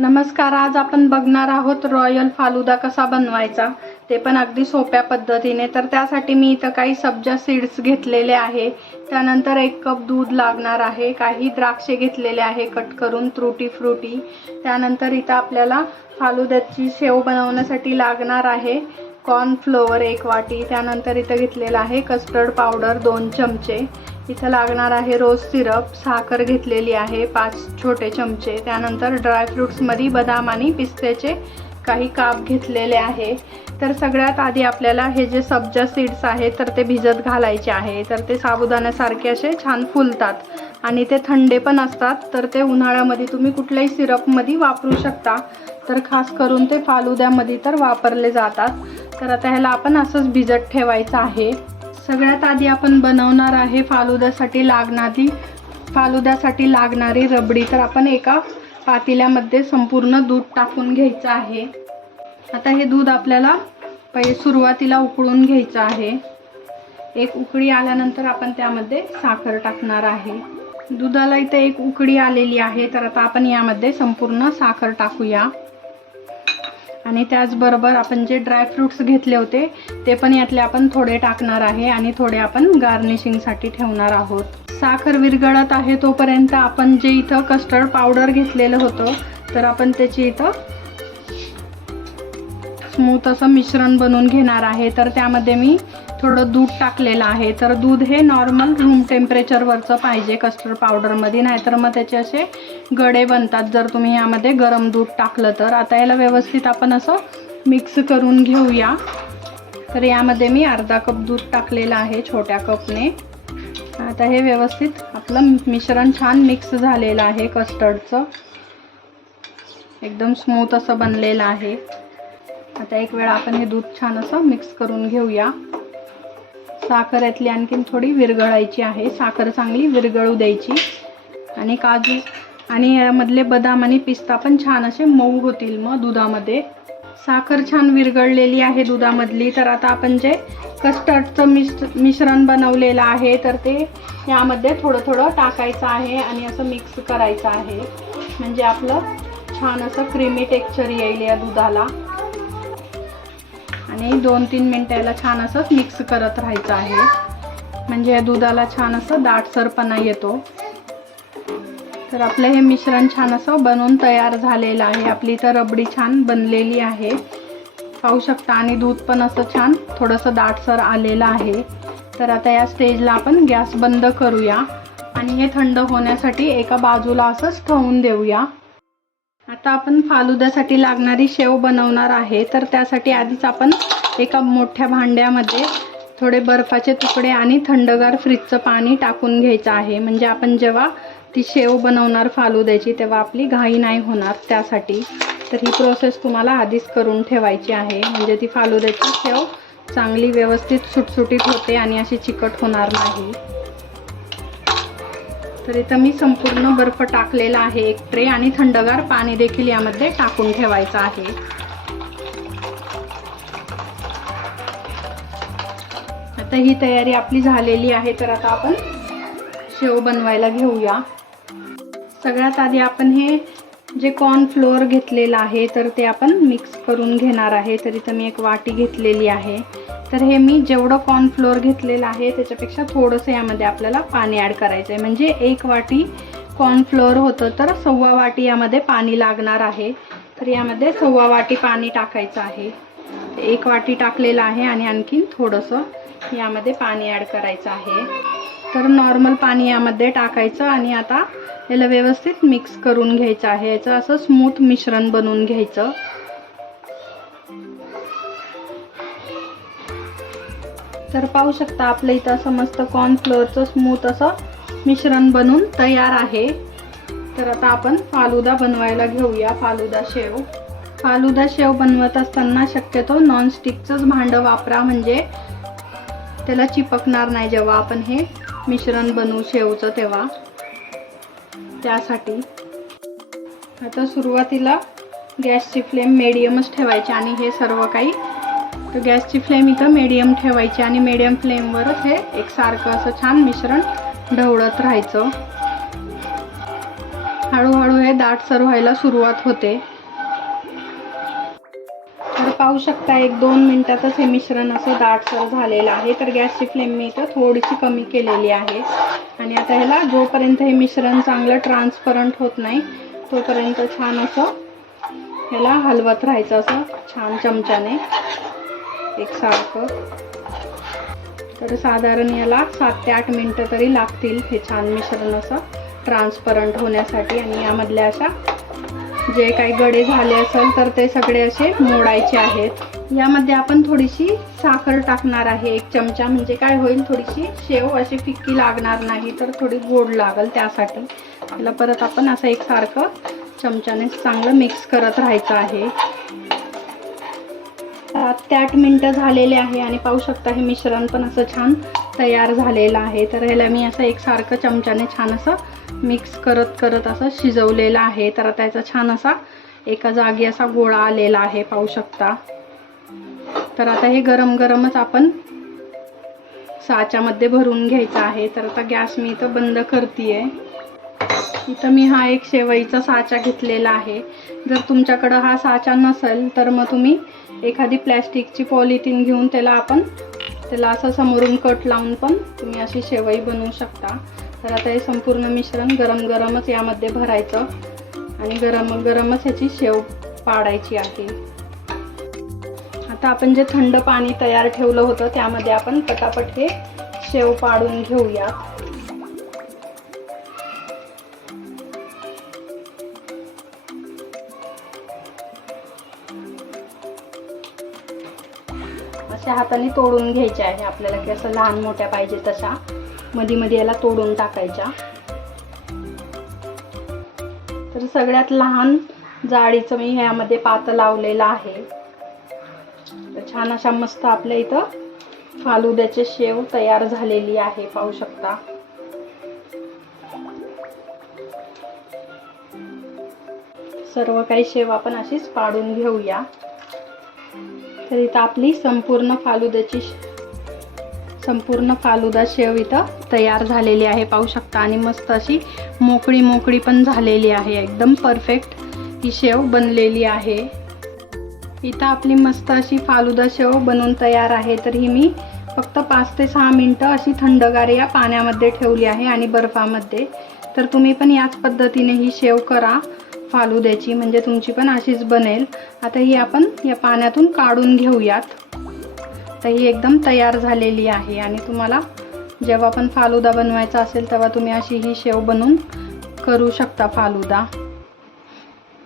नमस्कार आज आपण बघणार आहोत रॉयल फालुदा कसा बनवायचा. ते पण अगदी सोप्या पद्धतीने. तर त्यासाठी मी इथं काही सब्जा सीड्स घेतलेले आहे. त्यानंतर एक कप दूध लागणार आहे. काही द्राक्षे घेतलेले आहे कट करून त्रुटी फ्रुटी. त्यानंतर इथं आपल्याला फालुद्याची शेव बनवण्यासाठी लागणार आहे. कॉर्नफ्लोअर एक वाटी. त्यानंतर इथं घेतलेलं आहे कस्टर्ड पावडर दोन चमचे. इथं लागणार आहे रोज सिरप साखर घेतलेली आहे पाच छोटे चमचे. त्यानंतर ड्रायफ्रुट्समध्ये बदाम आणि पिस्त्याचे काही काप घेतलेले आहे. तर सगळ्यात आधी आपल्याला हे जे सब्जा सीड्स आहेत तर ते भिजत घालायचे आहे. तर ते साबुदाण्यासारखे असे छान फुलतात आणि ते थंडे पण असतात. तर ते उन्हाळ्यामध्ये तुम्ही कुठल्याही सिरपमध्ये वापरू शकता. तर खास करून ते फालुद्यामध्ये तर वापरले जातात. तर आता ह्याला आपण असंच भिजत ठेवायचं आहे. सगळ्यात आधी आपण बनवणार आहे फालुद्यासाठी लागणारी फालुद्यासाठी लागणारी रबडी. तर आपण एका पातेल्यामध्ये संपूर्ण दूध टाकून घ्यायचं आहे. आता हे दूध आपल्याला पहिले सुरुवातीला उकळून घ्यायचं आहे. एक उकळी आल्यानंतर आपण त्यामध्ये साखर टाकणार आहे. दुधाला इथे एक उकळी आलेली आहे तर आता आपण यामध्ये संपूर्ण साखर टाकूया. आणि त्याचबरोबर आपण जे ड्रायफ्रुट्स घेतले होते ते पण यातले आपण थोडे टाकणार आहे आणि थोडे आपण गार्निशिंगसाठी ठेवणार आहोत. साखर विरघळत आहे तोपर्यंत आपण जे इथं कस्टर्ड पावडर घेतलेलं होतं तर आपण त्याची इथं स्मूथ असं मिश्रण बनवून घेणार आहे. तर त्यामध्ये मी थोडं दूध टाकलेलं आहे. तर दूध हे नॉर्मल रूम टेम्परेचरवरचं पाहिजे कस्टर्ड पावडरमध्ये नाहीतर मग त्याचे असे गडे बनतात. जर तुम्ही यामध्ये गरम दूध टाकलं तर. आता याला व्यवस्थित आपण असं मिक्स करून घेऊया. तर यामध्ये मी अर्धा कप दूध टाकलेलं आहे छोट्या कपने. आता हे व्यवस्थित आपलं मिश्रण छान मिक्स झालेलं आहे कस्टर्डचं एकदम स्मूथ असं बनलेलं आहे. आता एक वेळा आपण हे दूध छान असं मिक्स करून घेऊया. साखर यातली आणखीन थोडी विरघळायची आहे. साखर चांगली विरघळू द्यायची. आणि काजू आणि यामधले बदाम आणि पिस्ता पण छान असे मऊ होतील मग दुधामध्ये. साखर छान विरघळलेली आहे दुधामधली. तर आता आपण जे कस्टर्डचं मिश मिश्रण बनवलेलं आहे तर ते यामध्ये थोडं थोडं टाकायचं आहे आणि असं मिक्स करायचं आहे. म्हणजे आपलं छान असं क्रीमी टेक्स्चर येईल या दुधाला. आणि दोन तीन मिनटं याला छान असं मिक्स करत राहायचं आहे. म्हणजे या दुधाला छान असं दाटसरपणा येतो. तर आपलं हे मिश्रण छान असं बनवून तयार झालेलं आहे. आपली तर रबडी छान बनलेली आहे. पाहू शकता आणि दूध पण असं छान थोडंसं दाटसर आलेलं आहे. तर आता या स्टेजला आपण गॅस बंद करूया. आणि हे थंड होण्यासाठी एका बाजूला असंच ठेवून देऊया. आता आपण फालुद्यासाठी लागणारी शेव बनवणार आहे. तर त्यासाठी आधीच आपण एका मोठ्या भांड्यामध्ये थोडे बर्फाचे तुकडे आणि थंडगार फ्रीजचं पाणी टाकून घ्यायचं आहे. म्हणजे आपण जेव्हा ती शेव बनवणार फालुद्याची तेव्हा आपली घाई नाही होणार त्यासाठी. तर ही प्रोसेस तुम्हाला आधीच करून ठेवायची आहे. म्हणजे ती फालुद्याची शेव चांगली व्यवस्थित सुटसुटीत होते आणि अशी चिकट होणार नाही. तर इथं मी संपूर्ण बर्फ टाकलेला आहे एक ट्रे आणि थंडगार पाणी देखील यामध्ये टाकून ठेवायचं आहे. आता ही तयारी आपली झालेली आहे तर आता आपण शेव बनवायला घेऊया. सगळ्यात आधी आपण हे जे कॉर्नफ्लोअर घेतलेलं आहे तर ते आपण मिक्स करून घेणार आहे. तर इथं मी एक वाटी घेतलेली आहे. तर हे मी जेवढं कॉर्नफ्लोअर घेतलेलं आहे त्याच्यापेक्षा थोडंसं यामध्ये आपल्याला पाणी ॲड करायचं आहे म्हणजे एक वाटी कॉर्नफ्लोअर होतं तर सव्वा वाटी यामध्ये पाणी लागणार आहे. तर यामध्ये सव्वा वाटी पाणी टाकायचं आहे. एक वाटी टाकलेलं आहे आणि आणखीन थोडंसं यामध्ये पाणी ॲड करायचं आहे. तर नॉर्मल पाणी यामध्ये टाकायचं आणि आता याला व्यवस्थित मिक्स करून घ्यायचं आहे. याचं असं स्मूथ मिश्रण बनवून घ्यायचं. तर पाहू शकता आपलं इथं असं मस्त कॉर्नफ्लोअरचं स्मूथ असं मिश्रण बनून तयार आहे. तर आता आपण फालुदा बनवायला घेऊया फालुदा शेव. फालुदा शेव बनवत असताना शक्यतो नॉनस्टिकचंच भांडं वापरा म्हणजे त्याला चिपकणार नाही जेव्हा आपण हे मिश्रण बनवू शेवचं तेव्हा. त्यासाठी. आता सुरुवातीला गॅसची फ्लेम मीडियमच ठेवायची आणि हे सर्व काही. तर गॅसची फ्लेम इथं मीडियम ठेवायची आणि मीडियम फ्लेमवरच हे एकसारखं असं छान मिश्रण ढवळत राहायचं. हळूहळू हे दाट दाटसर व्हायला सुरुवात होते. पाहू शकता एक दोन मिनटातच हे मिश्रण असं दाटसर झालेलं आहे. तर गॅसची फ्लेम मी इथं थोडीशी कमी केलेली आहे. आणि आता ह्याला जोपर्यंत हे मिश्रण चांगलं ट्रान्सपरंट होत नाही तोपर्यंत छान असं ह्याला हलवत राहायचं असं छान चमच्याने. एकसारखं तर साधारण याला सात ते आठ मिनटं तरी लागतील हे छान मिश्रण असं ट्रान्सपरंट होण्यासाठी. आणि यामधल्या अशा जे काही गडे झाले असेल तर ते सगळे असे मोडायचे आहेत. यामध्ये आपण थोडीशी साखर टाकणार आहे एक चमचा. म्हणजे काय होईल थोडीशी शेव अशी फिक्की लागणार नाही तर थोडी गोड लागेल त्यासाठी. त्याला परत आपण असं एकसारखं चमच्याने चांगलं मिक्स करत राहायचं आहे. सात ते आठ मिनटं झालेले आहे आणि पाहू शकता हे मिश्रण पण असं छान तयार झालेलं आहे. तर ह्याला मी असं एकसारखं चमच्याने छान असं मिक्स करत करत असं शिजवलेलं आहे. तर त्याचा छान असा एका जागी असा गोळा आलेला आहे पाहू शकता. तर आता हे गरम गरमच आपण साच्यामध्ये भरून घ्यायचं आहे. तर आता गॅस मी इथं बंद करते आहे इथं मी हा एक शेवईचा साचा घेतलेला आहे. जर तुमच्याकडं हा साचा नसेल तर मग तुम्ही एखादी प्लॅस्टिकची पॉलिथिन घेऊन त्याला आपण त्याला असं समोरून कट लावून पण तुम्ही अशी शेवई बनवू शकता. तर आता हे संपूर्ण मिश्रण गरम गरमच यामध्ये भरायचं आणि गरम गरमच ह्याची शेव पाडायची आहे. आता आपण जे थंड पाणी तयार ठेवलं होतं त्यामध्ये आपण पटापट हे शेव पाडून घेऊयात. हाताने तोडून घ्यायचे आहे आपल्याला की असं लहान मोठ्या पाहिजे तशा. मध्ये मध्ये याला तोडून टाकायच्या. तर सगळ्यात लहान जाळीचं मी ह्यामध्ये पात लावलेलं आहे. तर छान अशा मस्त आपल्या इथं फालुद्याचे शेव तयार झालेली आहे पाहू शकता. सर्व काही शेव आपण अशीच पाडून घेऊया. तर इथं आपली संपूर्ण फालुद्याची संपूर्ण फालुदा शेव इथं तयार झालेली आहे पाहू शकता. आणि मस्त अशी मोकळी मोकळी पण झालेली आहे. एकदम परफेक्ट ही शेव बनलेली आहे. इथं आपली मस्त अशी फालुदा शेव बनवून तयार आहे. तर ही मी फक्त पाच ते सहा मिनटं अशी थंडगार या पाण्यामध्ये ठेवली आहे आणि बर्फामध्ये. तर तुम्ही पण याच पद्धतीने ही शेव करा. फालुद्याची म्हणजे तुमची पण अशीच बनेल. आता ही आपण या पाण्यातून काढून घेऊयात. तर ही एकदम तयार झालेली आहे आणि तुम्हाला जेव्हा पण फालुदा बनवायचा असेल तेव्हा तुम्ही अशी ही शेव बनवून करू शकता फालुदा.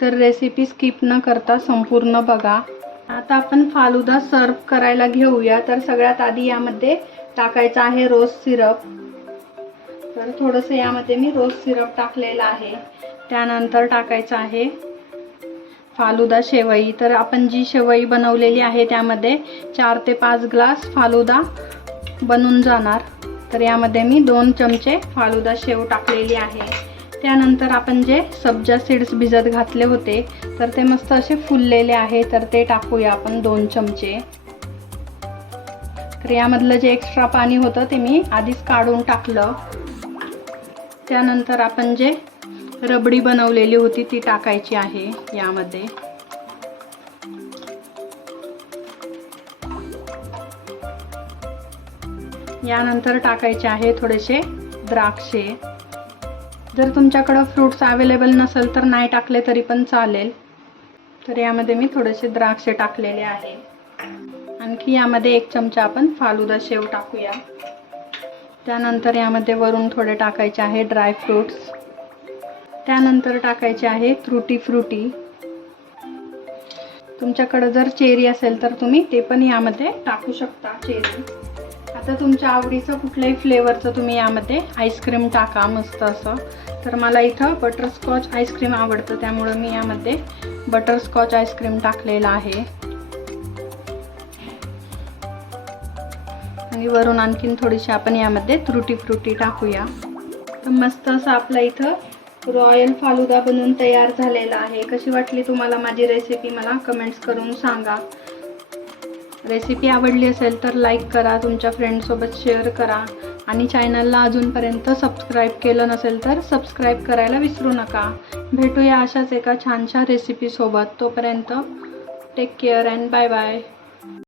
तर रेसिपी स्किप न करता संपूर्ण बघा. आता आपण फालुदा सर्व करायला घेऊया. तर सगळ्यात आधी यामध्ये टाकायचं आहे रोज सिरप तर थोडंसं यामध्ये मी रोज सिरप टाकलेलं आहे. त्यानंतर टाकायचं आहे फालुदा शेवई. तर आपण जी शेवई बनवलेली आहे त्यामध्ये चार ते पाच ग्लास फालुदा बनून जाणार. तर यामध्ये मी दोन चमचे फालुदा शेव टाकलेली आहे. त्यानंतर आपण जे सब्जा सीड्स भिजत घातले होते तर ते मस्त असे फुललेले आहे तर ते टाकूया आपण दोन चमचे. तर यामधलं जे एक्स्ट्रा पाणी होतं ते मी आधीच काढून टाकलं. त्यानंतर आपण जे रबडी बनवलेली होती ती टाकायची आहे यामध्ये. यानंतर टाकायचे आहे थोडेसे द्राक्षे. जर तुमच्याकडं फ्रूट्स अवेलेबल नसेल तर नाही टाकले तरी पण चालेल. तर यामध्ये मी थोडेसे द्राक्षे टाकलेले आहे. आणखी यामध्ये एक चमचा आपण फालुदा शेव टाकूया. त्यानंतर यामध्ये वरून थोडे टाकायचे आहे ड्राय फ्रूट्स त्यानंतर टाकायचे आहे त्रुटी फ्रुटी. तुमच्याकडं जर चेरी असेल तर तुम्ही ते पण यामध्ये टाकू शकता चेरी. आता तुमच्या आवडीचं कुठल्याही फ्लेवरचं तुम्ही यामध्ये आईस्क्रीम टाका मस्त असं. तर मला इथं बटरस्कॉच आईस्क्रीम आवडतं त्यामुळं मी यामध्ये बटरस्कॉच आईस्क्रीम टाकलेलं आहे. आणि वरून आणखीन थोडीशी आपण यामध्ये त्रुटी फ्रुटी टाकूया. तर मस्त असं आपलं इथं रॉयल फालुदा बनून तयार झालेला आहे. कशी वाटली तुम्हाला माझी रेसिपी मला कमेंट्स करून सांगा. रेसिपी आवडली असेल तर लाईक करा तुमच्या फ्रेंडसोबत शेअर करा. आणि चॅनलला अजूनपर्यंत सबस्क्राईब केलं नसेल तर सबस्क्राईब करायला विसरू नका. भेटूया अशाच एका छानशा रेसिपीसोबत तोपर्यंत take care and bye bye